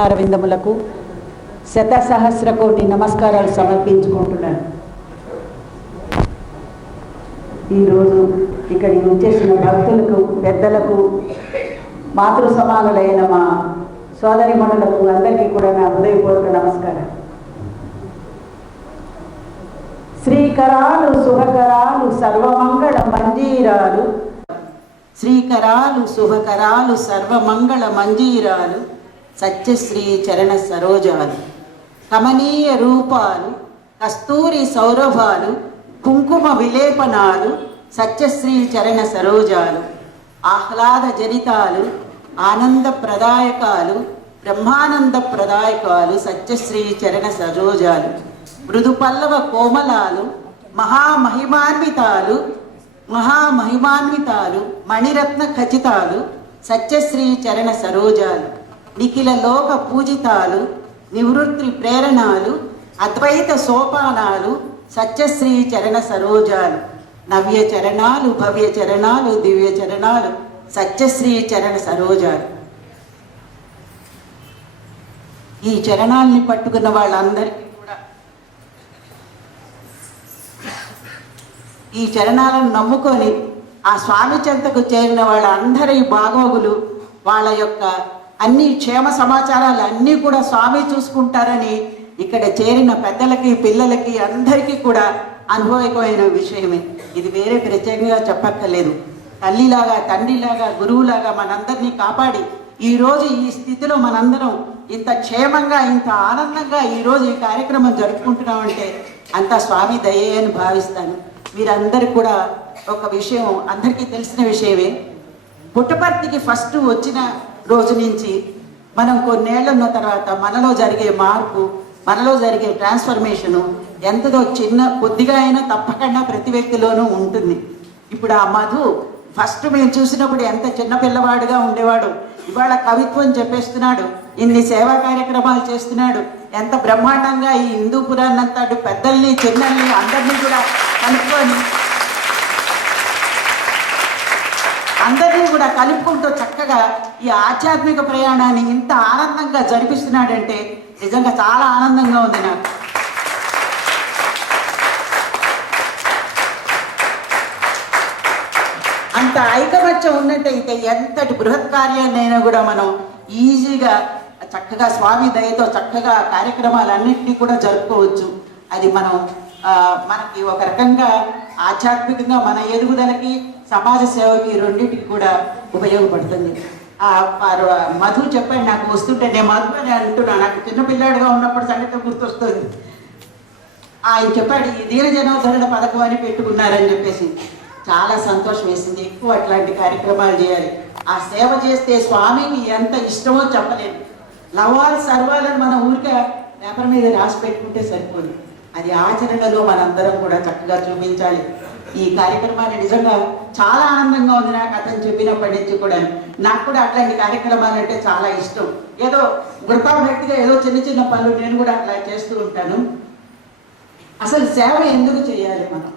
అరవిందములకు శత సహస్ర కోటి నమస్కారాలు సమర్పించుకుంటున్నాను. ఈరోజు ఇక్కడికి వచ్చేసిన భక్తులకు పెద్దలకు మాతృ సమానులైన మా సోదరి మనులకు అందరికీ కూడా నా హృదయపూర్వక నమస్కారం. శ్రీకరాలు శుభకరాలు సర్వమంగళ మంజీరాలు. శ్రీకరాలు శుభకరాలు సర్వమంగళ మంజీరాలు. సత్యశ్రీ చరణ సరోజాలు కమనీయ రూపాలు కస్తూరి సౌరభాలు కుంకుమ విలేపనాలు సత్యశ్రీ చరణ సరోజాలు ఆహ్లాద జనితాలు ఆనంద ప్రదాయకాలు బ్రహ్మానంద ప్రదాయకాలు సత్యశ్రీ చరణ సరోజాలు మృదు పల్లవ కోమలాలు మహామహిమాన్వితాలు మహామహిమాన్వితాలు మణిరత్న ఖచితాలు సత్యశ్రీ చరణ సరోజాలు. నిఖిల లోక పూజితాలు నివృత్తి ప్రేరణాలు అద్వైత సోపానాలు సత్యశ్రీ చరణ సరోజాలు నవ్య చరణాలు భవ్య చరణాలు దివ్య చరణాలు సత్యశ్రీ చరణ సరోజాలు. ఈ చరణాల్ని పట్టుకున్న వాళ్ళందరికీ కూడా ఈ చరణాలను నమ్ముకొని ఆ స్వామి చెంతకు చేరిన వాళ్ళందరి బాగోగులు వాళ్ళ యొక్క అన్ని క్షేమ సమాచారాలు అన్నీ కూడా స్వామి చూసుకుంటారని ఇక్కడ చేరిన పెద్దలకి పిల్లలకి అందరికీ కూడా అనుభవమైన విషయమే. ఇది వేరే ప్రత్యేకంగా చెప్పక్కర్లేదు. తల్లిలాగా తండ్రిలాగా గురువులాగా మనందరినీ కాపాడి ఈరోజు ఈ స్థితిలో మనందరం ఇంత క్షేమంగా ఇంత ఆనందంగా ఈరోజు ఈ కార్యక్రమం జరుపుకుంటున్నామంటే అంతా స్వామి దయే అని భావిస్తాను. మీరందరూ కూడా ఒక విషయం అందరికీ తెలిసిన విషయమే. పుట్టపర్తికి ఫస్ట్ వచ్చిన రోజు నుంచి మనం కొన్నేళ్ళు ఉన్న తర్వాత మనలో జరిగే మార్పు మనలో జరిగే ట్రాన్స్ఫర్మేషను ఎంతదో చిన్న కొద్దిగా అయినా తప్పకుండా ప్రతి వ్యక్తిలోనూ ఉంటుంది. ఇప్పుడు ఆ మధు ఫస్ట్ మేము చూసినప్పుడు ఎంత చిన్న పిల్లవాడుగా ఉండేవాడు. ఇవాళ కవిత్వం చెప్పేస్తున్నాడు ఇన్ని సేవా కార్యక్రమాలు చేస్తున్నాడు ఎంత బ్రహ్మాండంగా ఈ హిందూ పురాణంతా పెద్దల్ని చిన్నల్ని అందరినీ కూడా కనుక్కొని అందరినీ కూడా కలుపుకుంటూ చక్కగా ఈ ఆధ్యాత్మిక ప్రయాణాన్ని ఇంత ఆనందంగా జరిపిస్తున్నాడంటే నిజంగా చాలా ఆనందంగా ఉంది నాకు. అంత ఐకమత్యం ఉన్నట్టయితే ఎంతటి బృహత్ కార్యాన్నైనా కూడా మనం ఈజీగా చక్కగా స్వామి దయతో చక్కగా కార్యక్రమాలన్నింటినీ కూడా జరుపుకోవచ్చు. అది మనం మనకి ఒక రకంగా ఆధ్యాత్మికంగా మన ఎదుగుదలకి సమాజ సేవకి రెండింటికి కూడా ఉపయోగపడుతుంది. ఆ మధు చెప్పండి నాకు వస్తుంటే నేను మధు అని అంటున్నా నాకు చిన్నపిల్లాడిగా ఉన్నప్పుడు సంగతి గుర్తొస్తుంది. ఆయన చెప్పాడు ఈ దీన పథకం అని పెట్టుకున్నారని చెప్పేసి. చాలా సంతోషం వేసింది. ఎక్కువ అట్లాంటి కార్యక్రమాలు చేయాలి. ఆ సేవ చేస్తే స్వామికి ఎంత ఇష్టమో చెప్పలేదు లవాల్ సర్వాలని మన ఊరికే పేపర్ మీద రాసి పెట్టుకుంటే సరిపోదు. అది ఆచరణలో మనందరం కూడా చక్కగా చూపించాలి. ఈ కార్యక్రమాన్ని నిజంగా చాలా ఆనందంగా ఉంది నాకు అతను చెప్పినప్పటి నుంచి కూడా. నాకు కూడా అట్లాంటి కార్యక్రమాలు అంటే చాలా ఇష్టం. ఏదో వృతాభక్తిగా ఏదో చిన్న చిన్న పనులు నేను కూడా అట్లా చేస్తూ ఉంటాను. అసలు సేవ ఎందుకు చేయాలి మనం?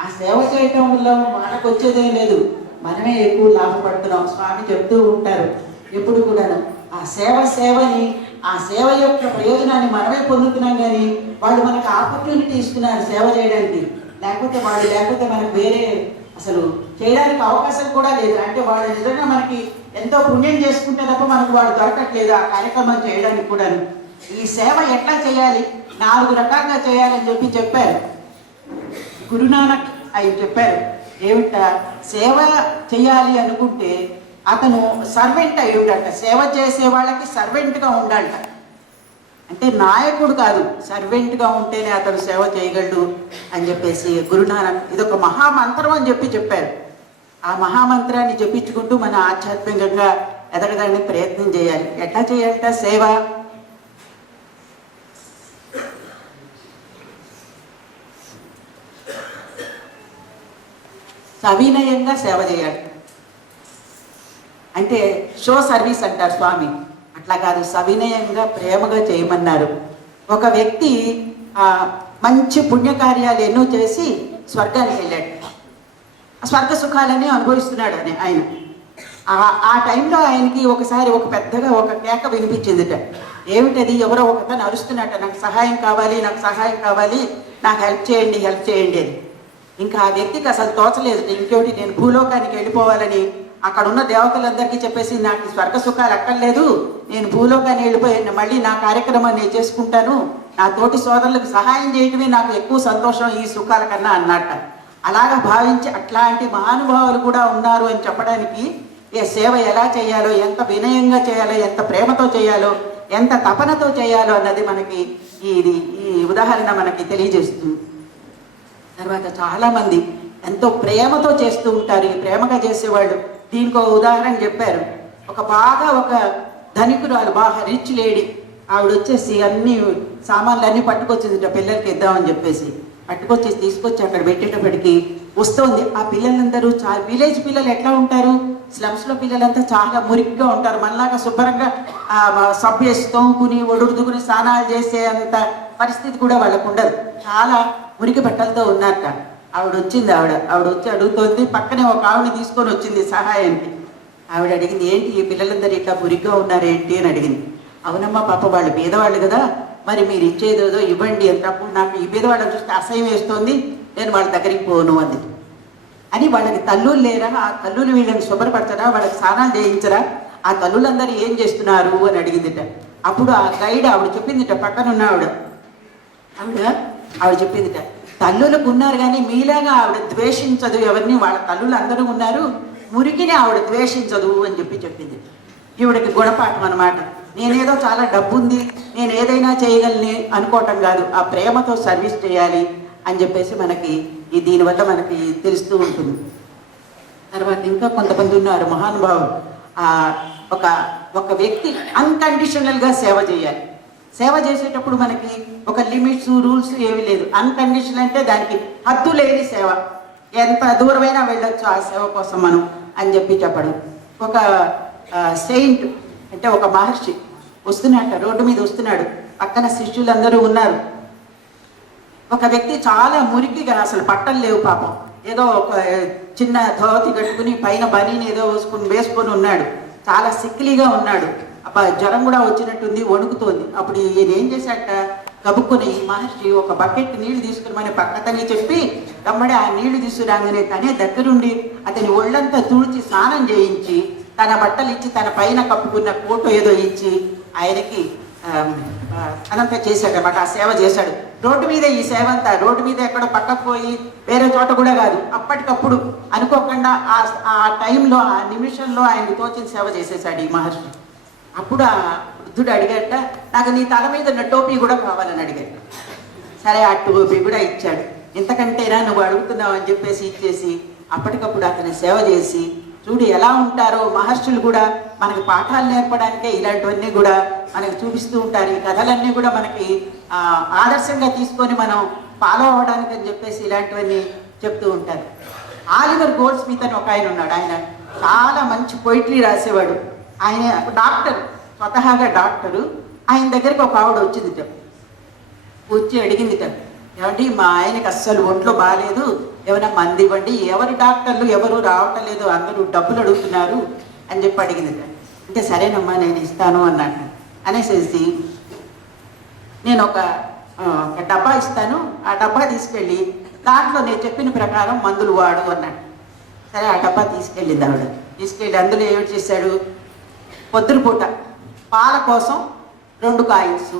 ఆ సేవ చేయటం వల్ల మనకు వచ్చేదే లేదు. మనమే ఎక్కువ లాభపడుతున్నాం. స్వామి చెప్తూ ఉంటారు. ఎప్పుడు కూడా ఆ సేవ సేవని ఆ సేవ యొక్క ప్రయోజనాన్ని మనమే పొందుతున్నాం కానీ వాళ్ళు మనకు ఆపర్చునిటీ ఇస్తున్నారు సేవ చేయడానికి. లేకపోతే వాళ్ళు లేకపోతే మనకు వేరే అసలు చేయడానికి అవకాశం కూడా లేదు. అంటే వాళ్ళు నిజంగా మనకి ఎంతో పుణ్యం చేసుకుంటే తప్ప మనకు వాళ్ళు దొరకట్లేదు ఆ కార్యక్రమం చేయడానికి కూడా ఈ సేవ ఎట్లా చేయాలి? నాలుగు రకాలుగా చేయాలని చెప్పి చెప్పారు. గురునానక్ ఆయన చెప్పారు. ఏమిట? సేవ చేయాలి అనుకుంటే అతను సర్వెంట్ అయ్యుడట. సేవ చేసే వాళ్ళకి సర్వెంట్గా ఉండాలట. అంటే నాయకుడు కాదు సర్వెంట్గా ఉంటేనే అతను సేవ చేయగలడు అని చెప్పేసి గురునానక్ ఇదొక మహామంత్రం అని చెప్పి చెప్పారు. ఆ మహామంత్రాన్ని జపించుకుంటూ మన ఆధ్యాత్మికంగా ఎదగడానికి ప్రయత్నం చేయాలి. ఎట్లా చేయాలట? సేవ. సవినయంగా సేవ చేయాలి. అంటే షో సర్వీస్ అంటారు స్వామి. అట్లా కాదు సవినయంగా ప్రేమగా చేయమన్నారు. ఒక వ్యక్తి ఆ, మంచి పుణ్యకార్యాలు ఎన్నో చేసి స్వర్గానికి వెళ్ళాడు. స్వర్గ సుఖాలని అనుభవిస్తున్నాడు అని ఆయన. ఆ- ఆ టైంలో ఆయనకి ఒకసారి ఒక పెద్దగా ఒక కేక వినిపించిందిట. ఏమిటది? ఎవరో ఒకతను అరుస్తున్నట్ట నాకు సహాయం కావాలి నాకు సహాయం కావాలి నాకు హెల్ప్ చేయండి హెల్ప్ చేయండి అని. ఇంకా ఆ వ్యక్తికి అసలు తోచలేదు. ఇంకోటి నేను భూలోకానికి వెళ్ళిపోవాలని అక్కడ ఉన్న దేవతలందరికీ చెప్పేసి నాకు స్వర్గ సుఖాలు అక్కర్లేదు. నేను భూలోకాన్ని వెళ్ళిపోయి మళ్ళీ నా కార్యక్రమాన్ని నేను చేసుకుంటాను. నా తోటి సోదరులకు సహాయం చేయటమే నాకు ఎక్కువ సంతోషం ఈ సుఖాల కన్నా అన్నట్ట అలాగా భావించి అట్లాంటి మహానుభావులు కూడా ఉన్నారు అని చెప్పడానికి ఏ సేవ ఎలా చేయాలో ఎంత వినయంగా చేయాలో ఎంత ప్రేమతో చేయాలో ఎంత తపనతో చేయాలో అన్నది మనకి ఇది ఈ ఉదాహరణ మనకి తెలియజేస్తుంది. తర్వాత చాలామంది ఎంతో ప్రేమతో చేస్తూ ఉంటారు. ఈ ప్రేమగా చేసేవాళ్ళు దీనికి ఉదాహరణ చెప్పారు. ఒక బాగా ఒక ధనికురాలు బాగా రిచ్ లేడీ ఆవిడ వచ్చేసి అన్ని సామాన్లు అన్ని పట్టుకొచ్చింది పిల్లలకి ఇద్దామని చెప్పేసి. పట్టుకొచ్చేసి తీసుకొచ్చి అక్కడ పెట్టేటప్పటికి వస్తోంది. ఆ పిల్లలందరూ చా విలేజ్ పిల్లలు ఎట్లా ఉంటారు? స్లమ్స్లో పిల్లలంతా చాలా మురికిగా ఉంటారు. మనలాగా శుభ్రంగా సబ్బేసి తోముకుని ఒడుదుకుని స్నానాలు చేసే అంత పరిస్థితి కూడా వాళ్ళకు ఉండదు. చాలా మురికి బట్టలతో ఉన్నారట. ఆవిడ వచ్చింది ఆవిడ. ఆవిడ వచ్చి అడుగుతోంది పక్కనే ఒక ఆవిడ తీసుకొని వచ్చింది సహాయానికి. ఆవిడ అడిగింది ఏంటి ఈ పిల్లలందరూ ఇట్లా మురిగ్గా ఉన్నారేంటి అని అడిగింది. అవునమ్మా పాప వాళ్ళు పేదవాళ్ళు కదా మరి మీరు ఇచ్చేదేదో ఇవ్వండి అని తప్పుడు నాకు ఈ పేదవాళ్ళని చూస్తే అసహ్యం వేస్తోంది నేను వాళ్ళ దగ్గరికి పోను అంది. అని వాళ్ళకి తల్లులు లేరా? ఆ తల్లులు వీళ్ళని శుభ్రపరచరా? వాళ్ళకి స్నానాలు చేయించరా? ఆ తల్లులందరూ ఏం చేస్తున్నారు? అని అడిగిందిట. అప్పుడు ఆ గైడ్ ఆవిడ చెప్పిందిట పక్కన ఉన్న ఆవిడ. ఆవిడ ఆవిడ చెప్పిందిట తల్లులకు ఉన్నారు కానీ మీలాగా ఆవిడ ద్వేషించదు. ఎవరిని? వాళ్ళ తల్లులు అందరూ ఉన్నారు. మురికిని ఆవిడ ద్వేషించదు అని చెప్పి చెప్పింది. ఈవిడకి గుణపాఠం అనమాట నేనేదో చాలా డబ్బు ఉంది నేను ఏదైనా చేయగలని అనుకోవటం కాదు. ఆ ప్రేమతో సర్వీస్ చేయాలి అని చెప్పేసి మనకి ఈ దీనివల్ల మనకి తెలుస్తూ ఉంటుంది. తర్వాత ఇంకా కొంతమంది ఉన్నారు. మహానుభావులు ఆ ఒక ఒక వ్యక్తి అన్కండిషనల్గా సేవ చేయాలి. సేవ చేసేటప్పుడు మనకి ఒక లిమిట్స్ రూల్స్ ఏమీ లేదు. అన్కండిషనల్ అంటే దానికి హద్దు లేని సేవ. ఎంత దూరమైనా వెళ్ళొచ్చు ఆ సేవ కోసం మనం అని చెప్పి చెప్పడం ఒక సెయింట్ అంటే ఒక మహర్షి వస్తున్నాడు రోడ్డు మీద వస్తున్నాడు. పక్కన శిష్యులందరూ ఉన్నారు. ఒక వ్యక్తి చాలా మురికిగా అసలు పట్టలు లేవు పాపం. ఏదో ఒక చిన్న ధోతి కట్టుకుని పైన బనీని ఏదో వేసుకుని వేసుకొని ఉన్నాడు. చాలా సిక్లీగా ఉన్నాడు. అబ్బా జ్వరం కూడా వచ్చినట్టుంది వణుకుతోంది. అప్పుడు ఈయన ఏం చేశాట కబుక్కుని ఈ మహర్షి ఒక బకెట్ నీళ్ళు తీసుకురమని పక్కతని చెప్పి రమ్మడి ఆ నీళ్ళు తీసుకురాగానే తనే దగ్గరుండి అతని ఒళ్ళంతా తుడిచి స్నానం చేయించి తన బట్టలు ఇచ్చి తన పైన కప్పుకున్న కోట ఏదో ఇచ్చి ఆయనకి అనంత చేశాడు అనమాట ఆ సేవ చేశాడు. రోడ్డు మీద ఈ సేవ అంతా రోడ్డు మీద ఎక్కడ పక్కకు పోయి వేరే చోట కూడా కాదు. అప్పటికప్పుడు అనుకోకుండా ఆ ఆ టైంలో ఆ నిమిషంలో ఆయనకు తోచిన సేవ చేసేసాడు ఈ మహర్షి. అప్పుడు ఆ వృద్ధుడు అడిగాట నాకు నీ తల మీద ఉన్న టోపీ కూడా కావాలని అడిగాడు. సరే ఆ టోపీ కూడా ఇచ్చాడు. ఇంతకంటేనా నువ్వు అడుగుతున్నావు అని చెప్పేసి ఇచ్చేసి అప్పటికప్పుడు అతని సేవ చేసి చూడు ఎలా ఉంటారో మహర్షులు కూడా మనకి పాఠాలు నేర్పడానికే ఇలాంటివన్నీ కూడా మనకి చూపిస్తూ ఉంటారు. ఈ కథలన్నీ కూడా మనకి ఆదర్శంగా తీసుకొని మనం ఫాలో అవ్వడానికి అని చెప్పేసి ఇలాంటివన్నీ చెప్తూ ఉంటారు. ఆలివర్ గోల్డ్ స్మిత్ అని ఒక ఆయన ఉన్నాడు. ఆయన చాలా మంచి పొయిట్రీ రాసేవాడు. ఆయన డాక్టర్ స్వతహాగా డాక్టరు. ఆయన దగ్గరికి ఒక ఆవిడ వచ్చింది వచ్చి అడిగిందిట ఏమండి మా ఆయనకి అస్సలు ఒంట్లో బాగాలేదు ఏమైనా మంది ఇవ్వండి. ఎవరు డాక్టర్లు? ఎవరు రావటం లేదు. అందరూ డబ్బులు అడుగుతున్నారు. అని చెప్పి అడిగింది అంటే సరేనమ్మా నేను ఇస్తాను అన్నాడు. అనేసేసి నేను ఒక ఒక డబ్బా ఇస్తాను. ఆ డబ్బా తీసుకెళ్ళి దాంట్లో నేను చెప్పిన ప్రకారం మందులు వాడు అన్నాడు. సరే ఆ డబ్బా తీసుకెళ్ళింది ఆవిడ. తీసుకెళ్ళి అందులో ఏమిటి చేశాడు? పొద్దున పూట పాల కోసం రెండు కాయిన్స్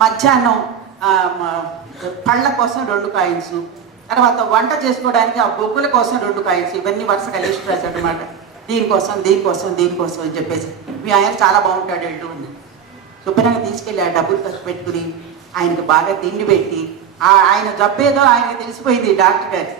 మధ్యాహ్నం పళ్ళ కోసం రెండు కాయిన్స్ తర్వాత వంట చేసుకోవడానికి ఆ బొగ్గుల కోసం రెండు కాయిన్స్ ఇవన్నీ వరుసగా లిస్ట్ రాశాడు అనమాట దీనికోసం దీనికోసం దీనికోసం అని చెప్పేసి. మీ ఆయన చాలా బాగుంటాడు వెళ్ళు ఉంది. శుభ్రంగా తీసుకెళ్ళి ఆ డబ్బులు ఖర్చు పెట్టుకుని ఆయనకు బాగా తిండి పెట్టి ఆ ఆయన జబ్బేదో ఆయనకు తెలిసిపోయింది డాక్టర్ గారు.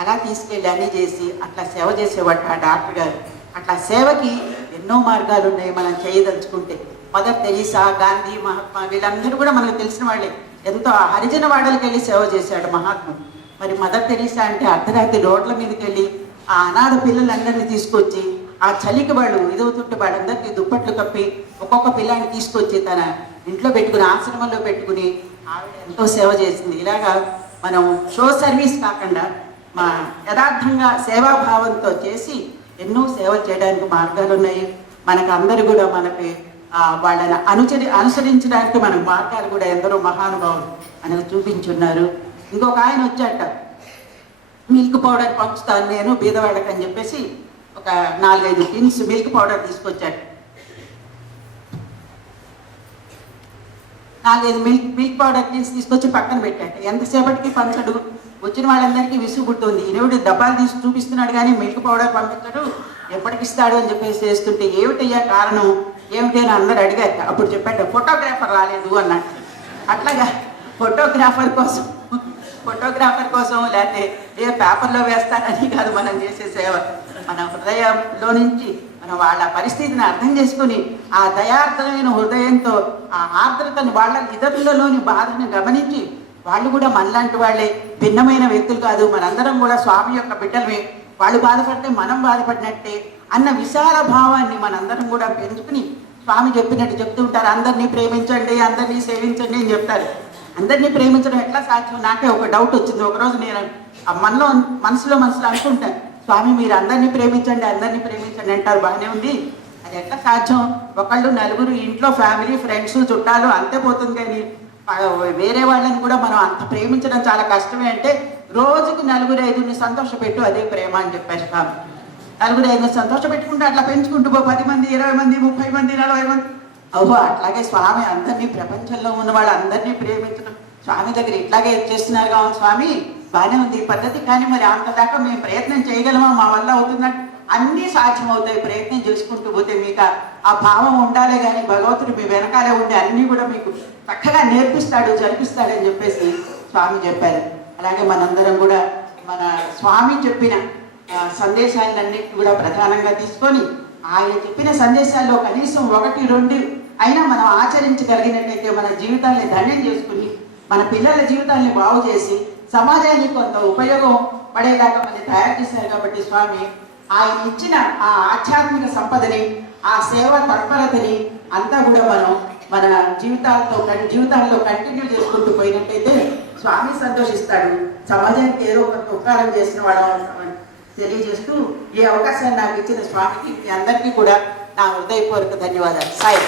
అలా తీసుకెళ్ళి అన్నీ చేసి అట్లా సేవ చేసేవాడు ఆ డాక్టర్ గారు. అట్లా సేవకి ఎన్నో మార్గాలు ఉన్నాయి మనం చేయదలుచుకుంటే. మదర్ తెరీసా గాంధీ మహాత్మా వీళ్ళందరూ కూడా మనకు తెలిసిన వాళ్ళే. ఎంతో హరిజన వాడలకు వెళ్ళి సేవ చేశాడు మహాత్ముడు. మరి మదర్ తెరీసా అంటే అర్ధరాత్రి రోడ్ల మీదకి వెళ్ళి ఆ అనాథ పిల్లలందరినీ తీసుకొచ్చి ఆ చలికి వాళ్ళు ఇదవుతుంటే వాళ్ళందరికీ దుప్పట్లు కప్పి ఒక్కొక్క పిల్లాన్ని తీసుకొచ్చి తన ఇంట్లో పెట్టుకుని ఆశ్రమంలో పెట్టుకుని ఆవిడ ఎంతో సేవ చేసింది. ఇలాగా మనం షో సర్వీస్ కాకుండా మా యథార్థంగా సేవాభావంతో చేసి ఎన్నో సేవలు చేయడానికి మార్గాలు ఉన్నాయి. మనకందరూ అందరు కూడా మనకి వాళ్ళని అనుచరి అనుసరించడానికి మన మార్గాలు కూడా ఎందరో మహానుభావులు అని చూపించున్నారు. ఇంకొక ఆయన వచ్చాట. మిల్క్ పౌడర్ పంచుతాను నేను బీదవాడకు అని చెప్పేసి ఒక నాలుగైదు టిన్స్ మిల్క్ పౌడర్ తీసుకొచ్చాడు. నాలుగైదు మిల్క్ మిల్క్ పౌడర్ టిన్స్ తీసుకొచ్చి పక్కన పెట్టాడు. ఎంతసేపటికి పంచడు? వచ్చిన వాళ్ళందరికీ విసుగు పుట్టుంది ఈరోడు డబ్బాలు తీసి చూపిస్తున్నాడు కానీ మిల్క్ పౌడర్ పంపించడు. ఎప్పటికిస్తాడు అని చెప్పేసి చేస్తుంటే ఏమిటయ్యా కారణం? ఏమిటి అని అందరు అడిగారు. అప్పుడు చెప్పాడు ఫోటోగ్రాఫర్ రాలేదు అన్నాడు. అట్లాగా ఫోటోగ్రాఫర్ కోసం ఫోటోగ్రాఫర్ కోసం లేకపోతే ఏ పేపర్లో వేస్తానని కాదు మనం చేసే సేవ. మన హృదయంలో నుంచి మనం వాళ్ళ పరిస్థితిని అర్థం చేసుకుని ఆ దయార్థమైన హృదయంతో ఆ ఆర్ద్రతను వాళ్ళ ఇతరులలోని బాధను గమనించి వాళ్ళు కూడా మనలాంటి వాళ్ళే భిన్నమైన వ్యక్తులు కాదు. మనందరం కూడా స్వామి యొక్క బిడ్డలమే. వాళ్ళు బాధపడితే మనం బాధపడినట్టే అన్న విశాల భావాన్ని మనందరం కూడా పెంచుకుని స్వామి చెప్పినట్టు చెప్తూ ఉంటారు. అందరినీ ప్రేమించండి అందరినీ సేవించండి అని చెప్తారు. అందరినీ ప్రేమించడం ఎట్లా సాధ్యం? నాకే ఒక డౌట్ వచ్చింది. ఒకరోజు నేను ఆ మనలో మనసులో మనసులో అనుకుంటాను స్వామి మీరు అందరినీ ప్రేమించండి అందరినీ ప్రేమించండి అంటారు. బాగానే ఉంది. అది ఎట్లా సాధ్యం? ఒకళ్ళు నలుగురు ఇంట్లో ఫ్యామిలీ ఫ్రెండ్స్ చుట్టాలు అంతే పోతుంది కానీ వేరే వాళ్ళని కూడా మనం అంత ప్రేమించడం చాలా కష్టమే అంటే రోజుకు నలుగురు ఐదుగురిని సంతోషపెట్టు అదే ప్రేమ అని చెప్పారు స్వామి నలుగురు ఐదుగురు సంతోష పెట్టుకుంటూ అట్లా పెంచుకుంటూ పో పది మంది ఇరవై మంది ముప్పై మంది నలభై మంది. ఓహో అట్లాగే స్వామి అందరినీ ప్రపంచంలో ఉన్న వాళ్ళందరినీ ప్రేమించడం. స్వామి దగ్గర ఇట్లాగే చేస్తున్నారు కావాలి స్వామి? బాగానే ఉంది ఈ పద్ధతి కానీ మరి అంత దాకా మేము ప్రయత్నం చేయగలమా? మా వల్ల అవుతుందంటే అన్నీ సాధ్యం అవుతాయి ప్రయత్నం చేసుకుంటూ పోతే మీకు ఆ- భావం ఉండాలే కానీ భగవంతుడు మీ వెనకాలే ఉండి అన్నీ కూడా మీకు చక్కగా నేర్పిస్తాడు జరిపిస్తాడని చెప్పేసి స్వామి చెప్పారు. అలాగే మనందరం కూడా మన స్వామి చెప్పిన ఆ, కూడా ప్రధానంగా తీసుకొని ఆయన చెప్పిన సందేశాల్లో కనీసం ఒకటి రెండు అయినా మనం ఆచరించగలిగినట్టయితే మన జీవితాన్ని ధన్యం చేసుకుని మన పిల్లల జీవితాన్ని బాగు చేసి సమాజానికి కొంత ఉపయోగం పడేలాగా మనం తయారు చేశారు కాబట్టి స్వామి ఆయన ఇచ్చిన ఆ ఆధ్యాత్మిక సంపదని ఆ సేవ తత్పరతని అంతా కూడా మనం మన జీవితాలతో జీవితాల్లో కంటిన్యూ చేసుకుంటూ పోయినట్టయితే స్వామి సంతోషిస్తాడు. సమాజానికి ఏదో ఒక ఉపకారం చేసిన వాడు అవుతామని తెలియజేస్తూ ఈ అవకాశాన్ని నాకు ఇచ్చిన స్వామికి మీ అందరికీ కూడా నా హృదయపూర్వక ధన్యవాదాలు. సాయి.